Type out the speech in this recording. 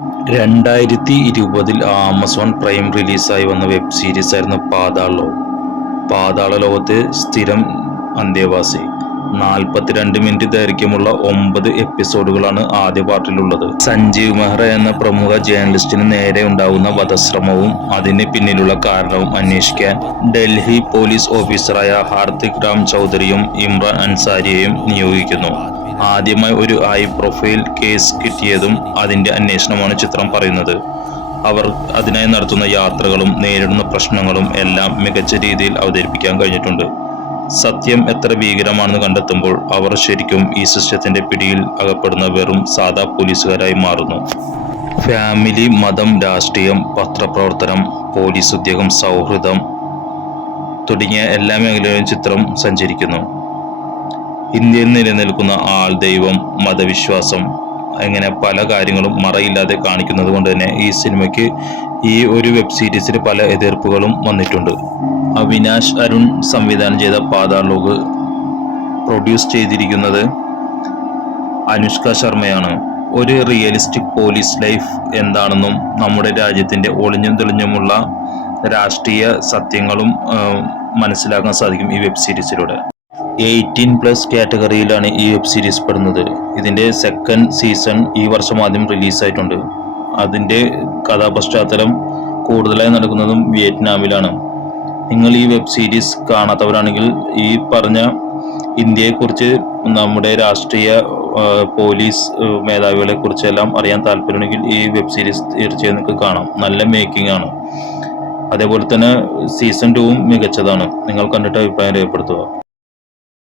2020 Amazon prime റിലീസായി വന്ന web series ആയിരുന്നു പാതാള ലോകത്തെ സ്ഥിരം അന്തേവാസി. 42 മിനിറ്റ് ദൈർഘ്യമുള്ള 9 എപ്പിസോഡുകളാണ് ആദ്യ പാർട്ടിലുള്ളത്. സഞ്ജീവ് മെഹ്റ എന്ന പ്രമുഖ ജേർണലിസ്റ്റിന് നേരെ ഉണ്ടാകുന്ന വധശ്രമവും അതിന് പിന്നിലുള്ള കാരണവും അന്വേഷിക്കാൻ ഡൽഹി പോലീസ് ഓഫീസറായ ഹാർദിക് രാം ചൗധരിയും ഇമ്രാൻ അൻസാരിയെയും നിയോഗിക്കുന്നു. ആദ്യമായി ഒരു ഹൈ പ്രൊഫൈൽ കേസ് കിട്ടിയതും അതിന്റെ അന്വേഷണമാണ് ചിത്രം പറയുന്നത്. അവർ അതിനായി നടത്തുന്ന യാത്രകളും നേരിടുന്ന പ്രശ്നങ്ങളും എല്ലാം മികച്ച രീതിയിൽ അവതരിപ്പിക്കാൻ കഴിഞ്ഞിട്ടുണ്ട്. സത്യം എത്ര ഭീകരമാണെന്ന് കണ്ടെത്തുമ്പോൾ അവർ ശരിക്കും ഈ സിസ്റ്റത്തിന്റെ പിടിയിൽ അകപ്പെടുന്ന വെറും സാധാ പോലീസുകാരായി മാറുന്നു. ഫാമിലി, മതം, രാഷ്ട്രീയം, പത്രപ്രവർത്തനം, പോലീസ് ഉദ്യോഗം, സൗഹൃദം തുടങ്ങിയ എല്ലാ മേഖലയിലും ചിത്രം സഞ്ചരിക്കുന്നു. ഇന്ത്യയിൽ നിലനിൽക്കുന്ന ആൾ, ദൈവം, മതവിശ്വാസം അങ്ങനെ പല കാര്യങ്ങളും മറയില്ലാതെ കാണിക്കുന്നത് കൊണ്ട് തന്നെ ഈ സിനിമയ്ക്ക് ഈ ഒരു വെബ് സീരീസിൽ പല എതിർപ്പുകളും വന്നിട്ടുണ്ട്. അവിനാഷ് അരുൺ സംവിധാനം ചെയ്ത പാതാൾ ലോക് പ്രൊഡ്യൂസ് ചെയ്തിരിക്കുന്നത് അനുഷ്ക ശർമ്മയാണ്. ഒരു റിയലിസ്റ്റിക് പോലീസ് ലൈഫ് എന്താണെന്നും നമ്മുടെ രാജ്യത്തിന്റെ ഒളിഞ്ഞും തെളിഞ്ഞുമുള്ള രാഷ്ട്രീയ സത്യങ്ങളും മനസ്സിലാക്കാൻ സാധിക്കും ഈ വെബ് സീരീസിലൂടെ. 18+ കാറ്റഗറിയിലാണ് ഈ വെബ് സീരീസ് പെടുന്നത്. ഇതിന്റെ സെക്കൻഡ് സീസൺ ഈ വർഷം ആദ്യം റിലീസായിട്ടുണ്ട്. അതിന്റെ കഥാപശ്ചാത്തലം കൂടുതലായി നടക്കുന്നതും വിയറ്റ്നാമിലാണ്. നിങ്ങൾ ഈ വെബ് സീരീസ് കാണാത്തവരാണെങ്കിൽ ഈ പറഞ്ഞ ഇന്ത്യയെക്കുറിച്ച്, നമ്മുടെ രാഷ്ട്രീയ പോലീസ് മേധാവികളെ കുറിച്ചെല്ലാം അറിയാൻ താല്പര്യമുണ്ടെങ്കിൽ ഈ വെബ് സീരീസ് തീർച്ചയായും നിങ്ങൾക്ക് കാണാം. നല്ല മേക്കിംഗ് ആണ്. അതേപോലെ തന്നെ സീസൺ 2 മികച്ചതാണ്. നിങ്ങൾ കണ്ടിട്ട് അഭിപ്രായം രേഖപ്പെടുത്തുക.